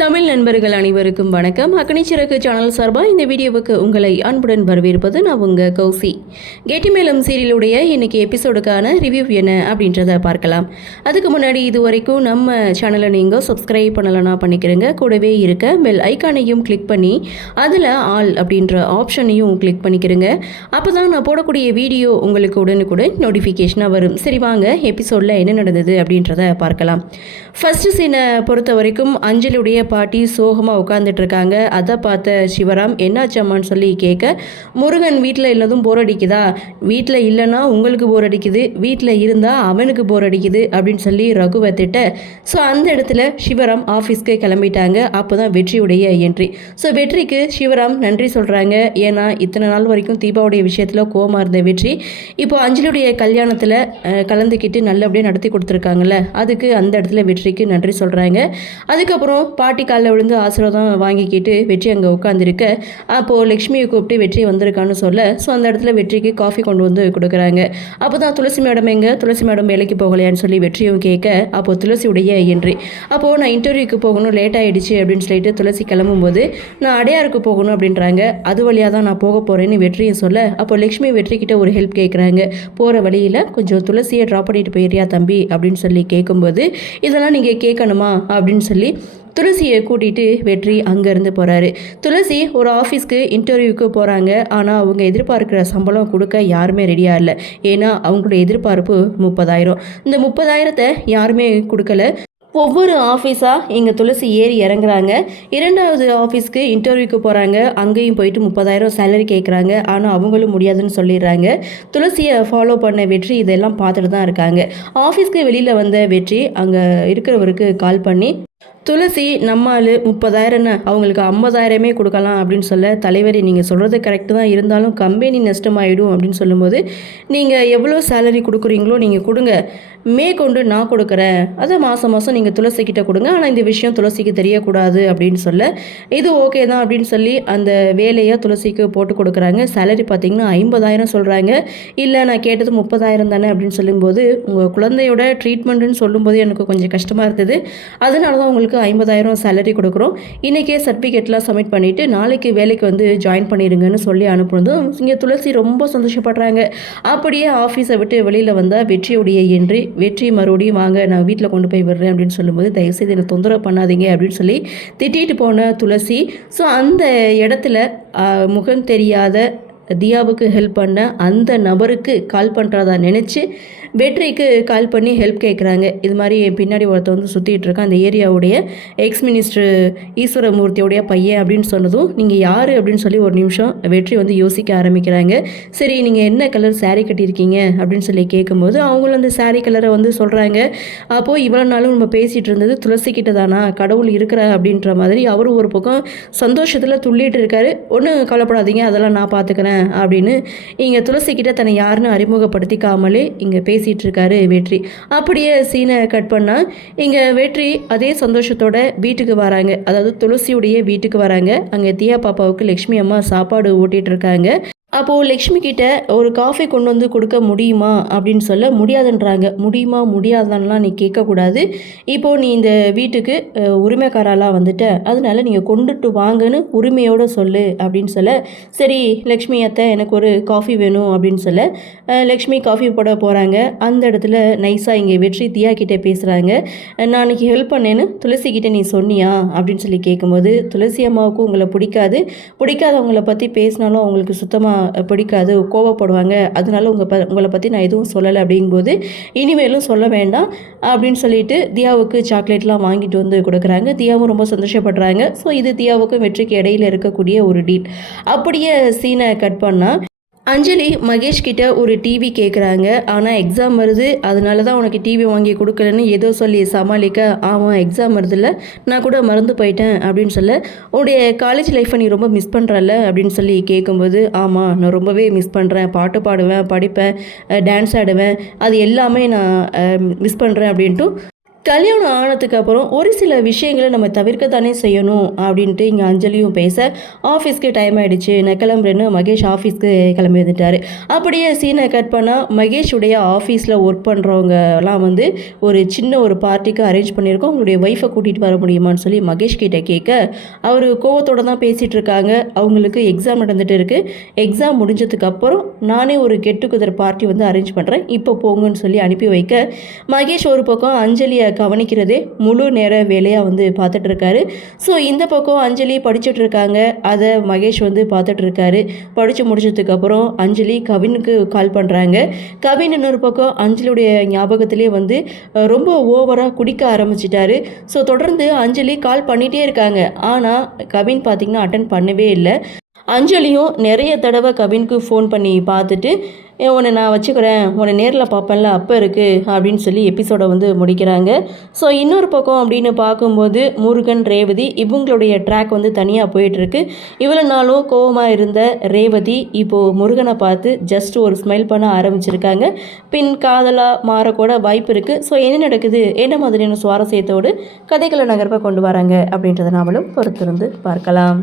தமிழ் நண்பர்கள் அனைவருக்கும் வணக்கம். அக்னி சிறகு சேனல் சார்பாக இந்த வீடியோவுக்கு உங்களை அன்புடன் வரவேற்பது நான் உங்கள் கௌசி. கேட்டி மேளம் சீரியலுடைய இன்னைக்கு எபிசோடுக்கான ரிவ்யூ என்ன அப்படின்றத பார்க்கலாம். அதுக்கு முன்னாடி இது வரைக்கும் நம்ம சேனலை நீங்கள் சப்ஸ்கிரைப் பண்ணலைன்னா பண்ணிக்கிறங்க. கூடவே இருக்க பெல் ஐக்கானையும் கிளிக் பண்ணி அதில் ஆல் அப்படின்ற ஆப்ஷனையும் கிளிக் பண்ணிக்கிறங்க. அப்போ தான் நான் போடக்கூடிய வீடியோ உங்களுக்கு உடனுக்குடன் நோட்டிஃபிகேஷனாக வரும். சரி வாங்க எபிசோடில் என்ன நடந்தது அப்படின்றத பார்க்கலாம். ஃபஸ்ட்டு சீனை பொறுத்த வரைக்கும் அஞ்சலியுடைய பாட்டி சோகமாக உட்காந்துட்டு இருக்காங்க. அதை பார்த்த சிவராம் என்னாச்சம்மான்னு சொல்லி கேட்க, முருகன் வீட்டில் இல்லதும் போர் அடிக்குதா, வீட்டில் இல்லைன்னா உங்களுக்கு போர் அடிக்குது, வீட்டில் இருந்தால் அவனுக்கு போர் அடிக்குது அப்படின்னு சொல்லி ரகுவை திட்ட. ஸோ அந்த இடத்துல சிவராம் ஆஃபீஸ்க்கு கிளம்பிட்டாங்க. அப்போ தான் வெற்றியுடைய என்ட்ரி. ஸோ வெற்றிக்கு சிவராம் நன்றி சொல்கிறாங்க. ஏன்னா இத்தனை நாள் வரைக்கும் தீபாவுடைய விஷயத்தில் கோவமாக இருந்த வெற்றி இப்போ அஞ்சலியுடைய கல்யாணத்தில் கலந்துக்கிட்டு நல்லபடியாக நடத்தி கொடுத்துருக்காங்கல்ல, அதுக்கு அந்த இடத்துல வெற்றிக்கு நன்றி சொல்கிறாங்க. அதுக்கப்புறம் பாட்டி காலில் விழுந்து ஆசீர்வாதம் வாங்கிக்கிட்டு வெற்றி அங்கே உட்காந்துருக்க, அப்போது லக்ஷ்மியை கூப்பிட்டு வெற்றி வந்திருக்கான்னு சொல்ல, ஸோ அந்த இடத்துல வெற்றிக்கு காஃபி கொண்டு வந்து கொடுக்குறாங்க. அப்போ தான் துளசி மேடம் எங்கே, துளசி மேடம் வேலைக்கு போகலையான்னு சொல்லி வெற்றியும் கேட்க, அப்போது துளசியுடைய என்ட்ரி. அப்போது நான் இன்டர்வியூக்கு போகணும், லேட் ஆகிடுச்சு அப்படின்னு சொல்லிட்டு துளசி கிளம்பும்போது நான் அடையாருக்கு போகணும் அப்படின்றாங்க. அது வழியாக தான் நான் போக போகிறேன்னு வெற்றியும் சொல்ல, அப்போ லக்ஷ்மி வெற்றிக்கிட்ட ஒரு ஹெல்ப் கேட்குறாங்க. போகிற வழியில் கொஞ்சம் துளசியை ட்ராப் பண்ணிட்டு போயிடுறியா தம்பி அப்படின்னு சொல்லி கேட்கும்போது, இதெல்லாம் நீங்கள் கேட்கணுமா அப்படின்னு சொல்லி துளசியை கூட்டிகிட்டு வெற்றி அங்கேருந்து போகிறாரு. துளசி ஒரு ஆஃபீஸ்க்கு இன்டர்வியூக்கு போகிறாங்க. ஆனால் அவங்க எதிர்பார்க்குற சம்பளம் கொடுக்க யாருமே ரெடியாக இல்லை. ஏன்னா அவங்களுடைய எதிர்பார்ப்பு 30,000. இந்த 30,000 யாருமே கொடுக்கல. ஒவ்வொரு ஆஃபீஸாக இங்கே துளசி ஏறி இறங்குறாங்க. 2வது ஆஃபீஸ்க்கு இன்டர்வியூக்கு போகிறாங்க. அங்கேயும் போயிட்டு 30,000 சேலரி கேட்குறாங்க. ஆனால் அவங்களும் முடியாதுன்னு சொல்லிடுறாங்க. துளசியை ஃபாலோ பண்ண வெற்றி இதெல்லாம் பார்த்துட்டு தான் இருக்காங்க. ஆஃபீஸ்க்கு வெளியில் வந்த வெற்றி அங்கே இருக்கிறவருக்கு கால் பண்ணி, துளசி நம்மால் 30,000 அவங்களுக்கு 50,000 கொடுக்கலாம் அப்படின்னு சொல்ல, தலைவரி நீங்கள் சொல்கிறது கரெக்டு தான், இருந்தாலும் கம்பெனி நஷ்டமாயிடும் அப்படின்னு சொல்லும்போது, நீங்கள் எவ்வளோ சேலரி கொடுக்குறீங்களோ நீங்கள் கொடுங்க, கொண்டு நான் கொடுக்குறேன், அதை மாதம் மாதம் நீங்கள் துளசிக்கிட்ட கொடுங்க, ஆனால் இந்த விஷயம் துளசிக்கு தெரியக்கூடாது அப்படின்னு சொல்ல, இது ஓகே தான் அப்படின்னு சொல்லி அந்த வேலையை துளசிக்கு போட்டு கொடுக்குறாங்க. சேலரி பார்த்திங்கன்னா 50,000 சொல்கிறாங்க. இல்லை நான் கேட்டது 30,000 தானே அப்படின்னு சொல்லும்போது, உங்கள் குழந்தையோட ட்ரீட்மெண்ட்டுன்னு சொல்லும்போது எனக்கு கொஞ்சம் கஷ்டமாக இருந்தது, அதனால தான் உங்களுக்கு 50,000 சேலரி கொடுக்குறோம், இன்றைக்கே சர்டிஃபிகேட்லாம் சப்மிட் பண்ணிவிட்டு நாளைக்கு வேலைக்கு வந்து ஜாயின் பண்ணிடுங்கன்னு சொல்லி அனுப்புனதும் இங்கே துளசி ரொம்ப சந்தோஷப்படுறாங்க. அப்படியே ஆஃபீஸை விட்டு வெளியில் வந்தால் வெற்றியுடைய என்ட்ரி. வெற்றி மறுபடியும் வாங்க நான் வீட்டில் கொண்டு போய் விடுறேன் அப்படின்னு சொல்லும்போது, தயவுசெய்து என்னை தொந்தரவு பண்ணாதீங்க அப்படின்னு சொல்லி திட்டிட்டு போன துளசி, ஸோ அந்த இடத்துல முகம் தெரியாத தியாவுக்கு ஹெல்ப் பண்ண அந்த நபருக்கு கால் பண்ணுறதா நினச்சி வெற்றிக்கு கால் பண்ணி ஹெல்ப் கேட்குறாங்க. இது மாதிரி என் பின்னாடி ஒருத்தர் வந்து சுற்றிட்டு இருக்கான், அந்த ஏரியாவுடைய எக்ஸ் மினிஸ்டர் ஈஸ்வரமூர்த்தியோடைய பையன் அப்படின்னு சொன்னதும், நீங்கள் யார் அப்படின்னு சொல்லி ஒரு நிமிஷம் வெற்றி வந்து யோசிக்க ஆரம்பிக்கிறாங்க. சரி நீங்கள் என்ன கலர் சாரீ கட்டியிருக்கீங்க அப்படின்னு சொல்லி கேட்கும்போது அவங்களும் அந்த சாரீ கலரை வந்து சொல்கிறாங்க. அப்போது இவ்வளோ நாளும் நம்ம பேசிகிட்டு இருந்தது துளசிக்கிட்ட தானா, கடவுள் இருக்கிற அப்படின்ற மாதிரி அவரும் ஒரு பக்கம் சந்தோஷத்தில் துள்ளிட்டு இருக்காரு. ஒன்றும் கவலைப்படாதீங்க, அதெல்லாம் நான் பார்த்துக்கிறேன் அப்படின்னு இங்கே துளசிக்கிட்ட தன்னை யாருன்னு அறிமுகப்படுத்திக்காமலே இங்கே பேசிகிட்டு இருக்காரு வெற்றி. அப்படியே சீனை கட் பண்ணால் இங்கே வெற்றி அதே சந்தோஷத்தோட வீட்டுக்கு வராங்க. அதாவது துளசியுடைய வீட்டுக்கு வராங்க. அங்கே தியா பாப்பாவுக்கு லக்ஷ்மி அம்மா சாப்பாடு ஊட்டிகிட்டு இருக்காங்க. அப்போது லக்ஷ்மி கிட்ட ஒரு காஃபி கொண்டு வந்து கொடுக்க முடியுமா அப்படின்னு சொல்ல, முடியாதுன்றாங்க. முடியுமா முடியாதான்லாம் நீ கேட்கக்கூடாது, இப்போது நீ இந்த வீட்டுக்கு உரிமைக்காராலாம் வந்துட்ட, அதனால நீங்கள் கொண்டுட்டு வாங்கன்னு உரிமையோடு சொல்லு அப்படின்னு சொல்ல, சரி லக்ஷ்மி அத்தை எனக்கு ஒரு காஃபி வேணும் அப்படின்னு சொல்ல லக்ஷ்மி காஃபி போட போகிறாங்க. அந்த இடத்துல நைஸாக இங்கே வெற்றி தியா கிட்டே பேசுகிறாங்க. நான் அன்றைக்கி ஹெல்ப் பண்ணேன்னு துளசிக்கிட்ட நீ சொன்னியா அப்படின்னு சொல்லி கேட்கும்போது, துளசி அம்மாவுக்கும் உங்களை பிடிக்காதவங்களை பற்றி பேசினாலும் அவங்களுக்கு சுத்தமாக பிடிக்காது, கோவப்படுவாங்க, அதனால உங்களை பற்றி நான் எதுவும் சொல்லலை அப்படிங்கும்போது, இனிமேலும் சொல்ல வேண்டாம் அப்படின்னு சொல்லிட்டு தியாவுக்கு சாக்லேட்லாம் வாங்கிட்டு வந்து கொடுக்குறாங்க. தியாவும் ரொம்ப சந்தோஷப்படுறாங்க. ஸோ இது தியாவுக்கும் வெற்றிக்கு இடையில் இருக்கக்கூடிய ஒரு டீல். அப்படியே சீனை கட் பண்ணால் அஞ்சலி மகேஷ் கிட்ட ஒரு டிவி கேட்குறாங்க. ஆனால் எக்ஸாம் வருது, அதனால தான் உனக்கு டிவி வாங்கி கொடுக்கலன்னு ஏதோ சொல்லி சமாளிக்க, ஆமாம் எக்ஸாம் வருதுல்ல, நான் கூட மறந்து போயிட்டேன் அப்படின்னு சொல்ல, உன்னுடைய காலேஜ் லைஃப்பை நீ ரொம்ப மிஸ் பண்ணுறல அப்படின்னு சொல்லி கேட்கும்போது, ஆமாம் நான் ரொம்பவே மிஸ் பண்ணுறேன், பாட்டு பாடுவேன், படிப்பேன், டான்ஸ் ஆடுவேன், அது எல்லாமே நான் மிஸ் பண்ணுறேன் அப்படின்ட்டு கல்யாணம் ஆனதுக்கு அப்புறம் ஒரு சில விஷயங்களை நம்ம தவிர்க்க தானே செய்யணும் அப்படின்ட்டு இங்கே அஞ்சலியும் பேச, ஆஃபீஸ்க்கு டைம் ஆகிடுச்சு நான் கிளம்புறேன்னு மகேஷ் ஆஃபீஸ்க்கு கிளம்பி வந்துட்டார். அப்படியே சீனை கட் பண்ணால் மகேஷுடைய ஆஃபீஸில் ஒர்க் பண்ணுறவங்கலாம் வந்து ஒரு சின்ன ஒரு பார்ட்டிக்கு அரேஞ்ச் பண்ணியிருக்கோம், உங்களுடைய ஒய்ஃபை கூட்டிகிட்டு வர முடியுமான்னு சொல்லி மகேஷ் கிட்டே கேட்க, அவர் கோவத்தோடு தான் பேசிகிட்டு இருக்காங்க. அவங்களுக்கு எக்ஸாம் நடந்துகிட்டு இருக்குது, எக்ஸாம் முடிஞ்சதுக்கப்புறம் நானே ஒரு கெட் டுகெதர் பார்ட்டி வந்து அரேஞ்ச் பண்ணுறேன், இப்போ போங்கன்னு சொல்லி அனுப்பி வைக்க, மகேஷ் ஒரு பக்கம் அஞ்சலியை கவனிக்கிறதே முழு நேர வேலையாக வந்து பார்த்துட்ருக்காரு. ஸோ இந்த பக்கம் அஞ்சலி படிச்சுட்டு இருக்காங்க, அதை மகேஷ் வந்து பார்த்துட்ருக்காரு. படித்து முடிச்சதுக்கப்புறம் அஞ்சலி கவினுக்கு கால் பண்ணுறாங்க. கவின் இன்னொரு பக்கம் அஞ்சலியுடைய ஞாபகத்திலே வந்து ரொம்ப ஓவராக குடிக்க ஆரம்பிச்சிட்டாரு. ஸோ தொடர்ந்து அஞ்சலி கால் பண்ணிகிட்டே இருக்காங்க. ஆனால் கவின் பார்த்திங்கன்னா அட்டன் பண்ணவே இல்லை. அஞ்சலியும் நிறைய தடவை கவினுக்கு ஃபோன் பண்ணி பார்த்துட்டு, உன்னை நான் வச்சுக்கிறேன், உன்னை நேரில் பார்ப்பேன்ல அப்போ இருக்குது அப்படின்னு சொல்லி எபிசோடை வந்து முடிக்கிறாங்க. ஸோ இன்னொரு பக்கம் அப்படின்னு பார்க்கும்போது முருகன், ரேவதி இவங்களுடைய ட்ராக் வந்து தனியாக போயிட்டுருக்கு. இவ்வளோ நாளும் கோவமாக இருந்த ரேவதி இப்போது முருகனை பார்த்து ஜஸ்ட் ஒரு ஸ்மைல் பண்ண ஆரம்பிச்சிருக்காங்க. பின் காதலாக மாறக்கூட வாய்ப்பு இருக்குது. ஸோ என்ன நடக்குது, என்ன மாதிரியான சுவாரஸ்யத்தோடு கதைகளை நகர்வை கொண்டு வராங்க அப்படின்றத நாமளும் பொறுத்திருந்து பார்க்கலாம்.